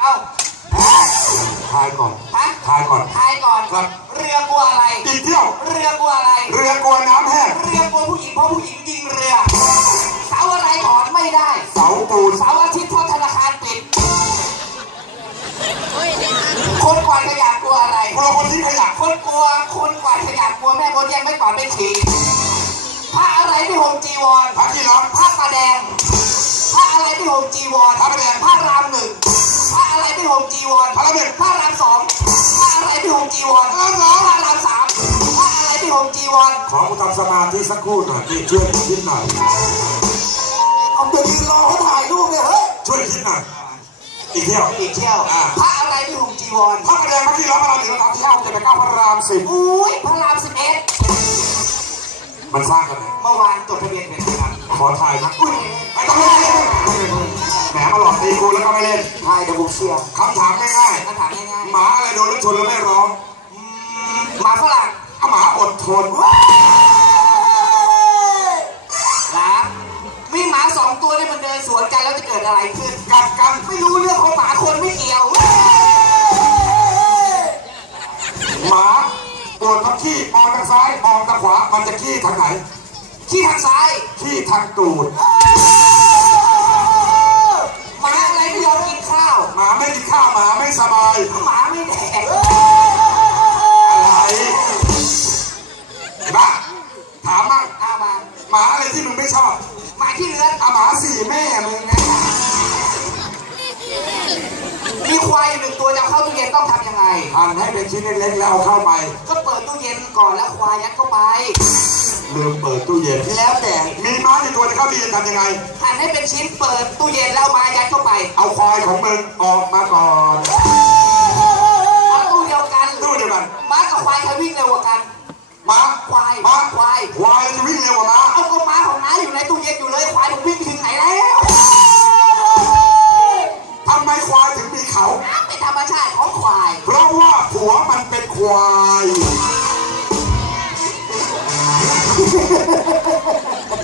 เอ้าทายก่อน ฮะทายก่อน ทายก่อน ครับ เรือกลัวอะไรอีกเที่ยว เรือกลัวอะไร เรือกลัวน้ำแห้ง เรือกลัวผู้หญิงเพราะผู้หญิงยิงเรือ เสาอะไรถอนไม่ได้ เสาปูน เสาร์อาทิตย์เพราะธนาคารปิด คนกวาดขยะกลัวอะไร กลัวคนที่ขยะ คนกลัว คนกวาดขยะกลัวแม่มดแย่งไม่กวาดไม่ฉี่พระอะไรไม่ห่มจีวรพักที่ร้อนพระประแดง พระอะไรไม่ห่มจีวรพระประแดงพระรามหนึ่งพระ อะไรไม่ห่มจีวรพระรามหนึ่งพระรามสองพระอะไรไม่ห่มจีวรพระรามสองพระรามสามพระอะไรไม่ห่มจีวรขอกูทำสมาธิสักครู่หน่อยพี่ช่วยคิดหน่อยเอาตัวยืนรอเขาถ่ายรูปเลยเฮ้ยช่วยคิดหน่อยอีกเที่ยวอีกเที่ยวอ่าพระอะไรไม่ห่มจีวรพระประแดงพักที่ร้อนพระรามหนึ่งพระรามที่ห้าเจ็ดแปดเก้าพระรามสิบอุ้ยพระรามสิบเอ็ดมันสร้างกันไหนเมื่อวานจดทะเบียนเป็นทางการ ขอทายนะอุ้ยไม่ต้องเล่นแหมมาหลอกตีกูแล้วก็ไม่เล่นทายเดี๋ยวผมเชียร์คำถามง่ายคำถามง่ายๆหมาอะไรโดนรถชนแล้วไม่ร้องๆอืมหมาฝรั่งอะหมาอดทนนะมีหมาสองตัวเนี่ยมันเดินสวนกันแล้วจะเกิดอะไรขึ้นกัดกันไม่รู้เรื่องของหมาคนไม่เกี่ยวหมาปวดท้องขี้มองทางซ้ายมองทางขวามันจะขี้ทางไหน ขี้ทางซ้ายขี้ทางตูดหมาอะไรไม่ยอมกินข้าวหมาไม่กินข้าวหมาไม่สบายหมาไม่แดก หั่นให้เป็นชิ้นเล็กๆแล้วเอาเข้าไป ก็เปิดตู้เย็นก่อนแล้วควายยัดเข้าไปลืมเปิดตู้เย็น แล้วแต่มีม้าที่ตัวจะเข้าตู้เย็นทำยังไง หั่นให้เป็นชิ้นเปิดตู้เย็นแล้วเอามายัดเข้าไปเอาควายของมึงออกมาก่อนเอาตู้เดียวกันตู้เดียวกันม้ากับควายใครวิ่งเร็วกว่ากันม้าควายม้าควายควายจะวิ่งเร็วกว่าม้าเอาก็ม้าของน้าอยู่ในตู้เย็นอยู่เลยควายผมวิ่งถึงไหนแล้วทำไม ควายถึงมีเขาเป็นธรรมชาติของควาย เพราะว่าผัวมันเป็นควาย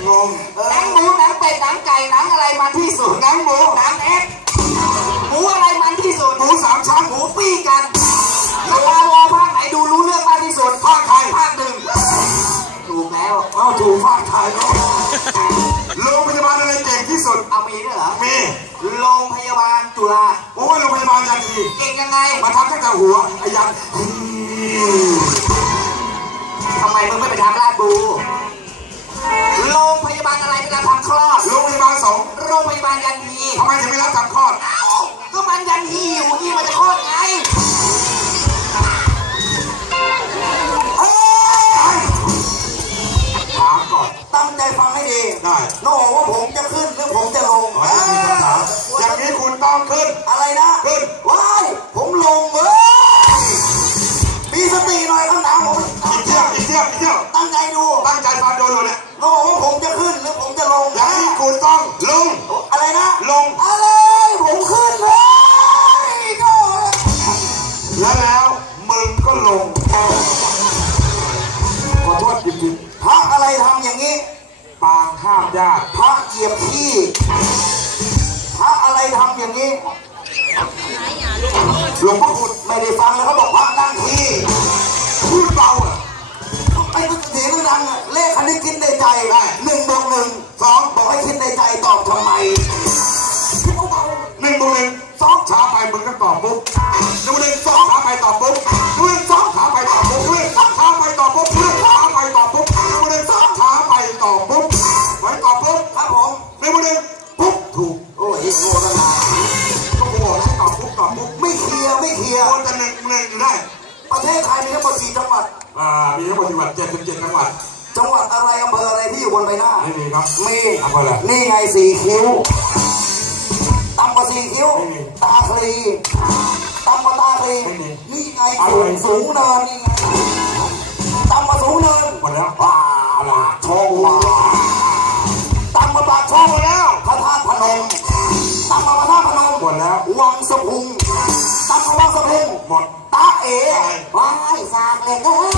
งงหนังหมูหนังเป็ดหนังไก่หนังอะไรมันที่สุดหนังหมูหนังเอ็กหมูอะไรมันที่สุดหมูสามชั้นหมูปี้กันแล้ววาวอภาคไหนดูรู้เรื่องมากที่สุดภาคไทยภาคหนึ่งถูกแล้ว เอาถูกภาคไทยเนอะ รงพยาบาลจุฬาโอ้ยโรงพยาบาลยันทีเก่งยังไงมาทำตั้งแต่หัวไอ้ยันทำไมมึงไม่ไปทำลาดบูโรงพยาบาลอะไรเวลาทำคลอดโรงพยาบาลสงฆ์โรงพยาบาลยันฮีทำไมถึงไม่รับทำคลอด เอ้าก็มันยันฮีอยู่ฮีมันจะคลอดไงเฮ้ยถามก่อนตั้งใจฟังให้ดีได้โน่ว่าผมจะ องขึ้นอะไรนะขึ้นว้ายผมลงเว้ยมีสติหน่อยคำถามผมอีกเที่ยวอีกเที่ยวอีกเที่ยวตั้งใจดูตั้งใจฟังดูอยู่เนี่ยโน่ว่าผมจะขึ้นหรือผมจะลงอย่างนี้คุณต้องลงอะไรนะลงอะไรผมขึ้นเลยก็แล้วแล้วมึงก็ลงขอโทษจริงพระอะไรทำอย่างนี้ๆปางห้ามญาติพระเหยียบขี้พระอะไร ทำอย่างนี้หลวงพ่อคุณไม่ได้ฟังแล้วเขาบอกพระนั่งขี้พูดเบาอะไอ้เสียงดังๆอะเลขคันนี้คิดในใจหนึ่งบวกหนึ่งสองบอกให้คิดในใจตอบทำไมคิดเบาหนึ่งบวกหนึ่งสองช้าไปมึงก็ตอบปุ๊บหนึ่งบวกหนึ่งสองช้าไปตอบปุ๊บหนึ่ง ประเทศไทยมีทั้งหมดสี่จังหวัด อ่ามีทั้งหมดจังหวัดเจ็ดสิบเจ็ดจังหวัด จังหวัดอะไรอำเภออะไรที่อยู่บนใบหน้า ไม่มีครับมีอำเภออะไรนี่ไงสี่คิ้วต่ำกว่าสี่คิ้ว ไม่มีตาคลีต่ำกว่าตาคลีไม่มีนี่ไงอะไรสูงสูงเนินนี่ไงต่ำกว่าสูงเนินหมดแล้วว้าอะไรโชว์ว้าต่ำกว่าปากช่องหมดแล้วพระธาตุพนมต่ำกว่าพระธาตุพนมหมดแล้ววังสะพุงต่ำกว่าวังสะพุงหมดตา เอ๋ว้ายสากเหล็กเอ้ย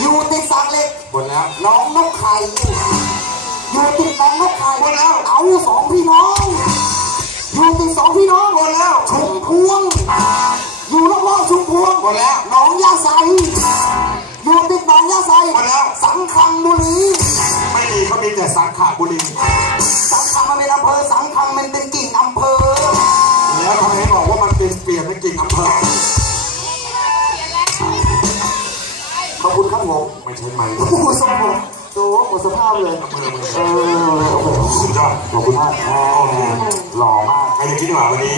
อยู่ติดสากเหล็กหมดแล้วน้องนกไข่อยู่ติดน้องนกไข่หมดแล้วเอาสองพี่น้องอยู่ติดสองพี่น้องหมดแล้วพวงอยู่รอบๆชุมพวงหมดแล้วหนองยาไซอยู่ติดหนองยาไซหมดแล้วสังคังบุรีไม่มีเขามีแต่สังขบุรีสังคังมันเป็นอำเภอสังคังมันเป็นกิ่งอำเภอ แล้วทำไมบอกว่ามันเป็นเปลี่ยนเป็นกิ่งอำเภอขอบคุณครับผมไม่ใช่ไหมโอ้โหสมบูรณ์โหหมดสภาพเลยเอองเออโอ้โหสุดยอดขอบคุณมากหล่อมากใครจะคิดว่าวันนี้